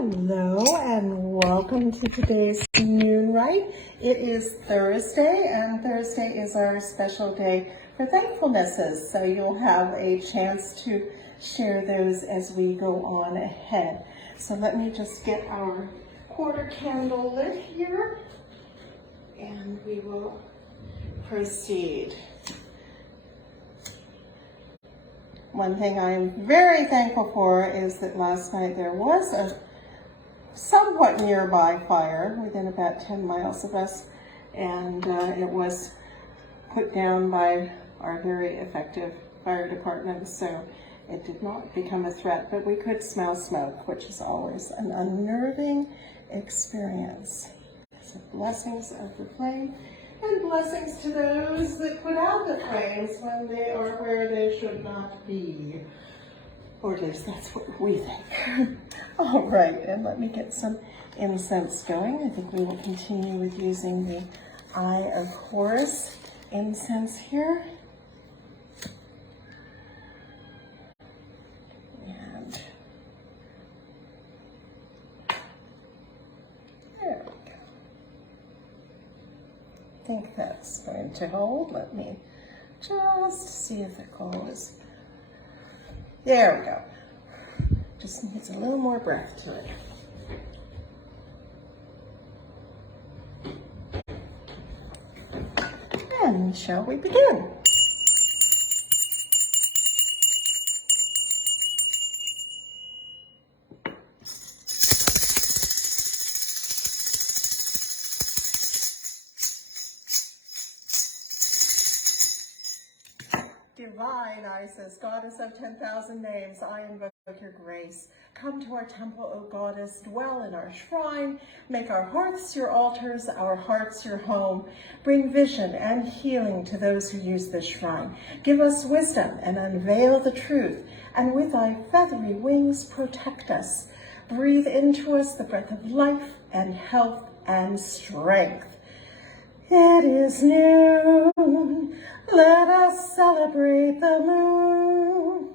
Hello and welcome to today's Noon Right. It is Thursday, and Thursday is our special day for thankfulnesses. So you'll have a chance to share those as we go on ahead. So let me just get our quarter candle lit here, and we will proceed. One thing I'm very thankful for is that last night there was a somewhat nearby fire within about 10 miles of us, and it was put down by our very effective fire department, so it did not become a threat, but we could smell smoke, which is always an unnerving experience. So blessings of the flame, and blessings to those that put out the flames when they are where they should not be. Or at least that's what we think. All right, and let me get some incense going. I think we will continue with using the Eye of Horus incense here. And there we go. I think that's going to hold. Let me just see if it goes. There we go. Just needs a little more breath to it. And shall we begin? Divine Isis, goddess of 10,000 names, I invoke your grace. Come to our temple, O goddess, dwell in our shrine. Make our hearths your altars, our hearts your home. Bring vision and healing to those who use this shrine. Give us wisdom and unveil the truth, and with thy feathery wings protect us. Breathe into us the breath of life and health and strength. It is noon, let us celebrate the moon.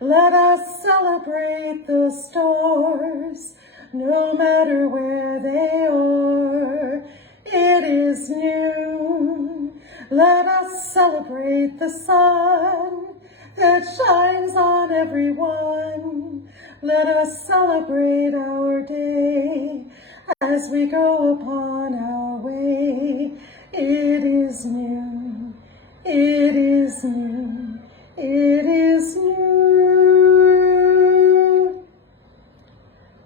Let us celebrate the stars, no matter where they are. It is noon, let us celebrate the sun that shines on everyone. Let us celebrate our day as we go upon our way. It is noon, it is noon, it is noon.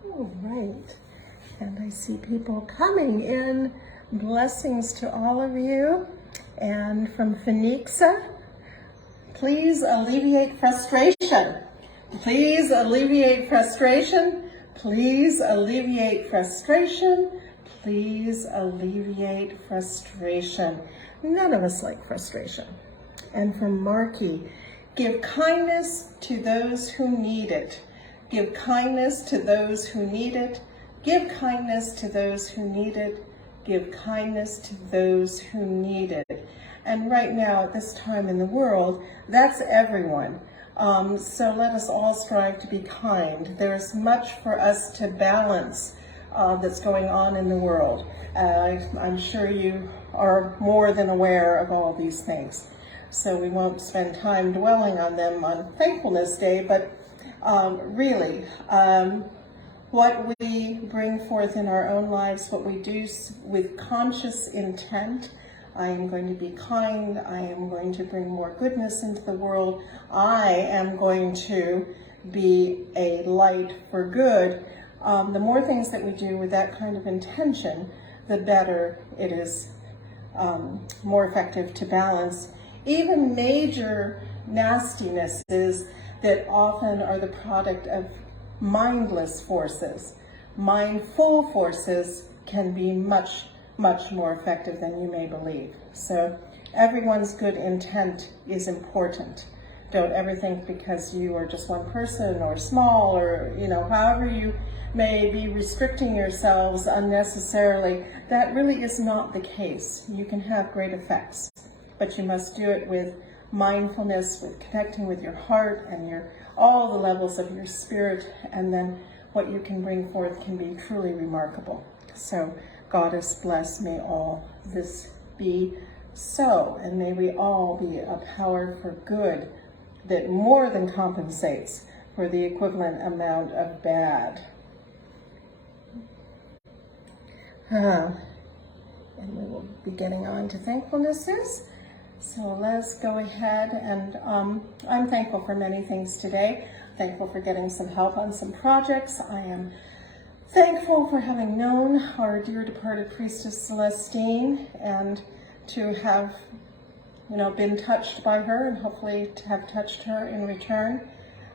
All right, and I see people coming in. Blessings to all of you. And from Phoenixa, please alleviate frustration. Please alleviate frustration. Please alleviate frustration. Please alleviate frustration. None of us like frustration. And from Marky, give kindness to those who need it. Give kindness to those who need it. Give kindness to those who need it. Give kindness to those who need it. And right now, at this time in the world, that's everyone. So let us all strive to be kind. There's much for us to balance that's going on in the world. I'm sure you are more than aware of all these things. So we won't spend time dwelling on them on Thankfulness Day, but really, what we bring forth in our own lives, what we do with conscious intent. I am going to be kind. I am going to bring more goodness into the world. I am going to be a light for good. The more things that we do with that kind of intention, the better it is, more effective to balance even major nastinesses that often are the product of mindless forces. Mindful forces can be much more effective than you may believe. So everyone's good intent is important. Don't ever think because you are just one person or small or, however you may be restricting yourselves unnecessarily. That really is not the case. You can have great effects, but you must do it with mindfulness, with connecting with your heart and all the levels of your spirit, and then what you can bring forth can be truly remarkable. So Goddess bless, may all this be so, and may we all be a power for good that more than compensates for the equivalent amount of bad. And we will be getting on to thankfulnesses. So let's go ahead, and I'm thankful for many things today. Thankful for getting some help on some projects. I am thankful for having known our dear departed priestess Celestine, and to have, been touched by her, and hopefully to have touched her in return.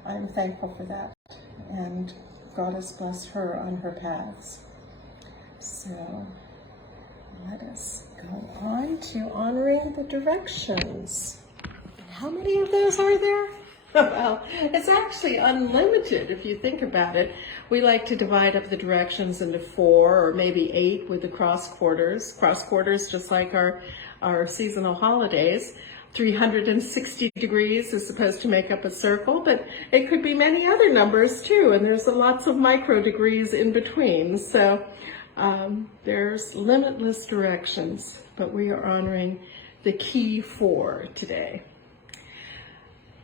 I'm thankful for that, and Goddess bless her on her paths. So let us go on to honoring the directions. How many of those are there? Well, it's actually unlimited if you think about it. We like to divide up the directions into 4 or maybe 8 with the cross quarters. Cross quarters, just like our seasonal holidays. 360 degrees is supposed to make up a circle, but it could be many other numbers too, and there's lots of micro degrees in between. So there's limitless directions, but we are honoring the key 4 today.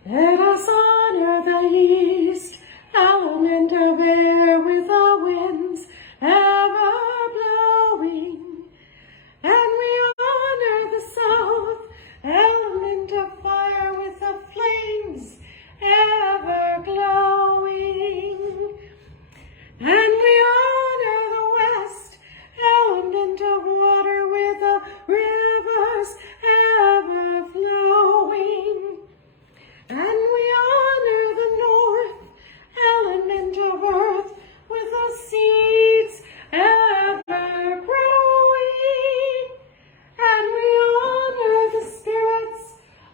Let us honor the east, element of air with the winds ever blowing. And we honor the south, element of fire with the flames ever glowing. And we honor the west, element of water with the rivers ever flowing. And we honor the north, element of earth with the seeds ever growing. And we honor the spirits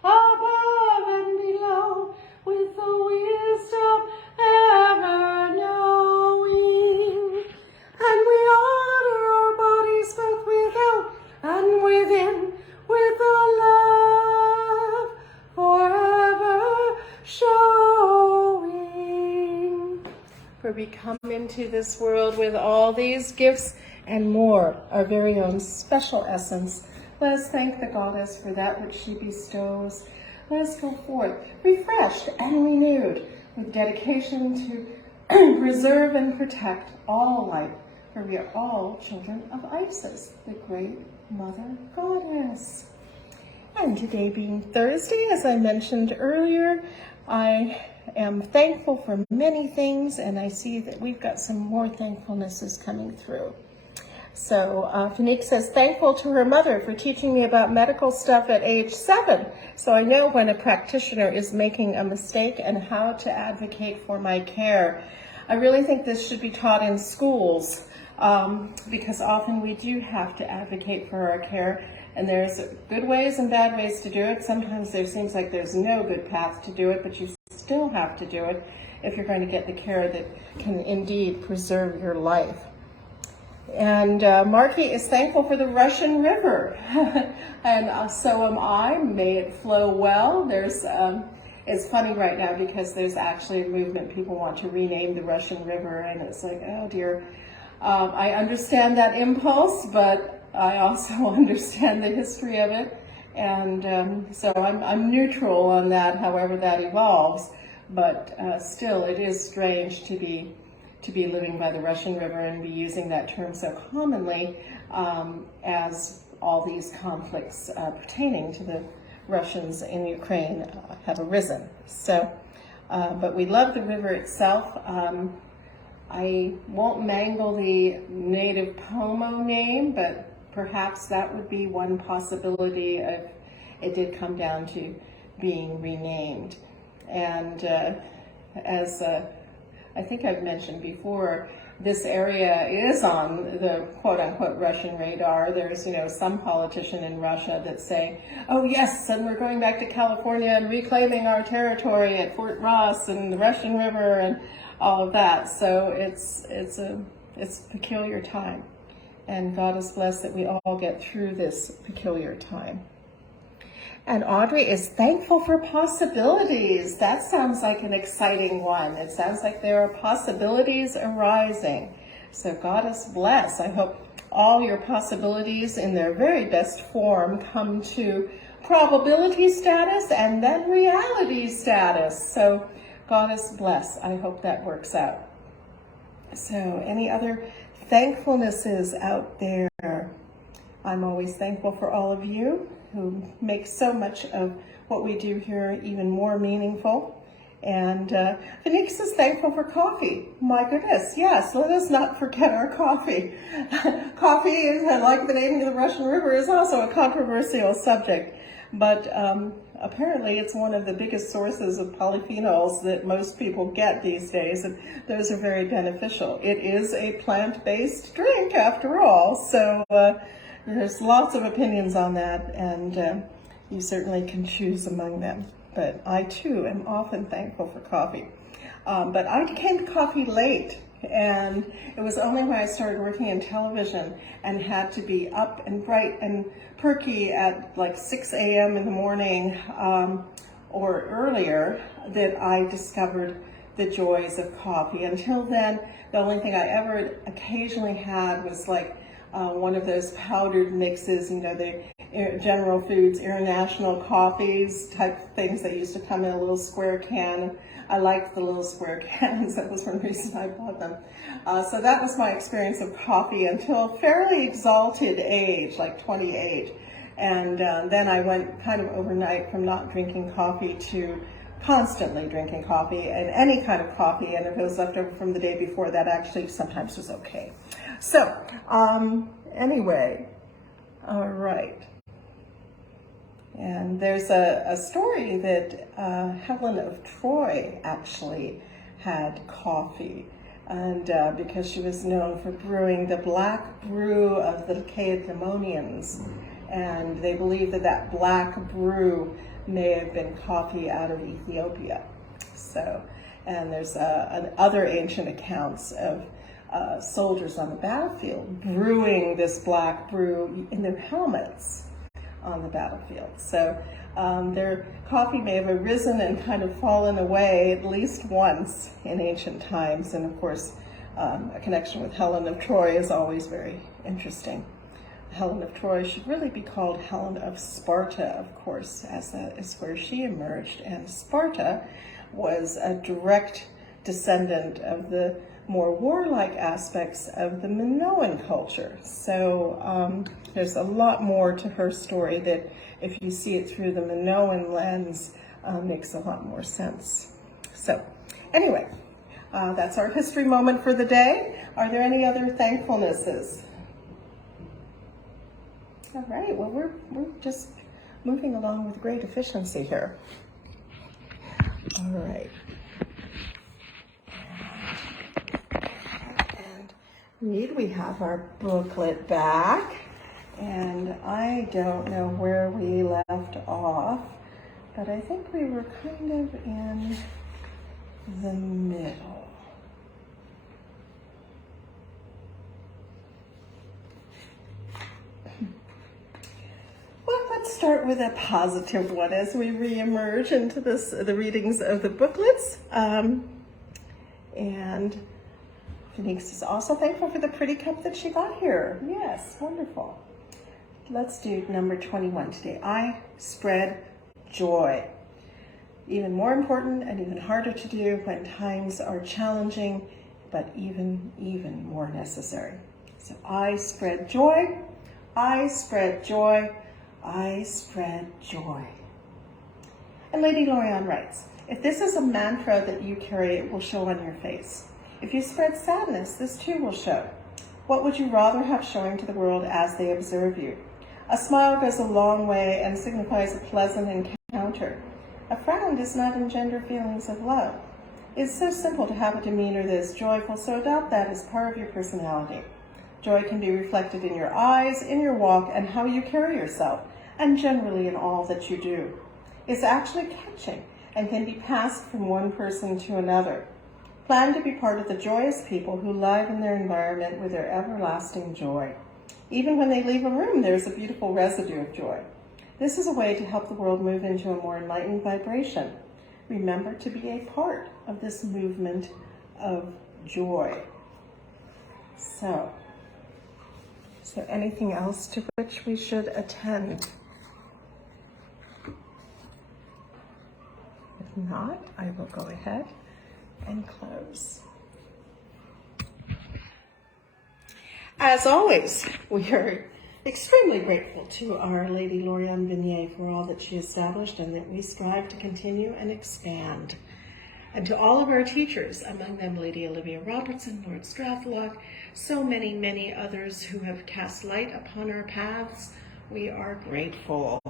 above and below with the wisdom ever knowing. And we honor our bodies both without and within with the love forever showing. For we come into this world with all these gifts and more, our very own special essence. Let us thank the Goddess for that which she bestows. Let us go forth refreshed and renewed with dedication to preserve and protect all life, for we are all children of Isis, the great Mother Goddess. And today being Thursday, as I mentioned earlier, I am thankful for many things, and I see that we've got some more thankfulnesses coming through. So Fanique says, thankful to her mother for teaching me about medical stuff at age 7. So I know when a practitioner is making a mistake and how to advocate for my care. I really think this should be taught in schools because often we do have to advocate for our care. And there's good ways and bad ways to do it. Sometimes there seems like there's no good path to do it, but you still have to do it if you're going to get the care that can indeed preserve your life. And Marky is thankful for the Russian River, and so am I. May it flow well. It's funny right now because there's actually a movement. People want to rename the Russian River, and it's like, oh dear. I understand that impulse, but I also understand the history of it, and so I'm neutral on that, however that evolves. But still, it is strange to be living by the Russian River and be using that term so commonly as all these conflicts pertaining to the Russians in Ukraine have arisen. So, but we love the river itself. I won't mangle the native Pomo name, but perhaps that would be one possibility if it did come down to being renamed. And as I think I've mentioned before, this area is on the quote-unquote Russian radar. There's, some politician in Russia that's saying, oh yes, and we're going back to California and reclaiming our territory at Fort Ross and the Russian River and all of that. So it's a peculiar time. And God is blessed that we all get through this peculiar time. And Audrey is thankful for possibilities. That sounds like an exciting one. It sounds like there are possibilities arising. So Goddess bless. I hope all your possibilities in their very best form come to probability status and then reality status. So Goddess bless. I hope that works out. So any other thankfulnesses out there? I'm always thankful for all of you who make so much of what we do here even more meaningful. And Phoenix is thankful for coffee. My goodness, yes, let us not forget our coffee. Coffee, is, like the name of the Russian River, is also a controversial subject. But apparently it's one of the biggest sources of polyphenols that most people get these days, and those are very beneficial. It is a plant-based drink after all, so there's lots of opinions on that, and you certainly can choose among them. But I too am often thankful for coffee. But I came to coffee late, and it was only when I started working in television and had to be up and bright and perky at like 6 a.m. in the morning or earlier that I discovered the joys of coffee. Until then, the only thing I ever occasionally had was like one of those powdered mixes, you know, the General Foods International coffees type things that used to come in a little square can. I liked the little square cans. That was one reason I bought them. So that was my experience of coffee until a fairly exalted age, like 28. And then I went kind of overnight from not drinking coffee to constantly drinking coffee, and any kind of coffee, and if it was left over from the day before, that actually sometimes was okay. So, anyway, all right. And there's a story that Helen of Troy actually had coffee, and because she was known for brewing the black brew of the Lacedaemonians, and they believe that that black brew may have been coffee out of Ethiopia. So, and there's other ancient accounts of soldiers on the battlefield brewing this black brew in their helmets on the battlefield. So their coffee may have arisen and kind of fallen away at least once in ancient times. And of course, a connection with Helen of Troy is always very interesting. Helen of Troy should really be called Helen of Sparta, of course, as that is where she emerged. And Sparta was a direct descendant of the more warlike aspects of the Minoan culture. So there's a lot more to her story that, if you see it through the Minoan lens, makes a lot more sense. So anyway, that's our history moment for the day. Are there any other thankfulnesses? All right, well, we're just moving along with great efficiency here. All right. And we have our booklet back, and I don't know where we left off, but I think we were kind of in the middle. Well, let's start with a positive one as we re-emerge into the readings of the booklets. And Phoenix is also thankful for the pretty cup that she got here. Yes, wonderful. Let's do number 21 today. I spread joy. Even more important and even harder to do when times are challenging, but even more necessary. So I spread joy. I spread joy. I spread joy. And Lady Lorianne writes, if this is a mantra that you carry, it will show on your face. If you spread sadness, this too will show. What would you rather have showing to the world as they observe you? A smile goes a long way and signifies a pleasant encounter. A frown does not engender feelings of love. It's so simple to have a demeanor that is joyful, so adopt that as part of your personality. Joy can be reflected in your eyes, in your walk, and how you carry yourself, and generally in all that you do. It's actually catching and can be passed from one person to another. Plan to be part of the joyous people who liven their environment with their everlasting joy. Even when they leave a room, there's a beautiful residue of joy. This is a way to help the world move into a more enlightened vibration. Remember to be a part of this movement of joy. So, is there anything else to which we should attend? If not, I will go ahead and close. As always, we are extremely grateful to Our Lady Lorianne Venier for all that she established and that we strive to continue and expand. And to all of our teachers, among them Lady Olivia Robertson, Lord Strathlock, so many, many others who have cast light upon our paths, we are grateful.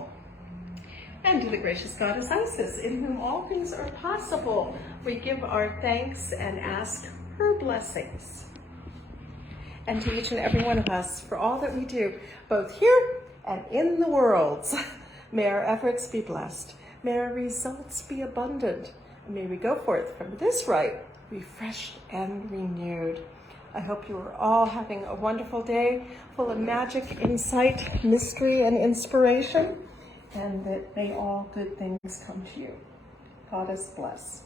And to the gracious Goddess Isis, in whom all things are possible, we give our thanks and ask her blessings. And to each and every one of us for all that we do, both here and in the worlds. May our efforts be blessed. May our results be abundant. And may we go forth from this rite refreshed and renewed. I hope you are all having a wonderful day, full of magic, insight, mystery, and inspiration, and that may all good things come to you. Goddess bless.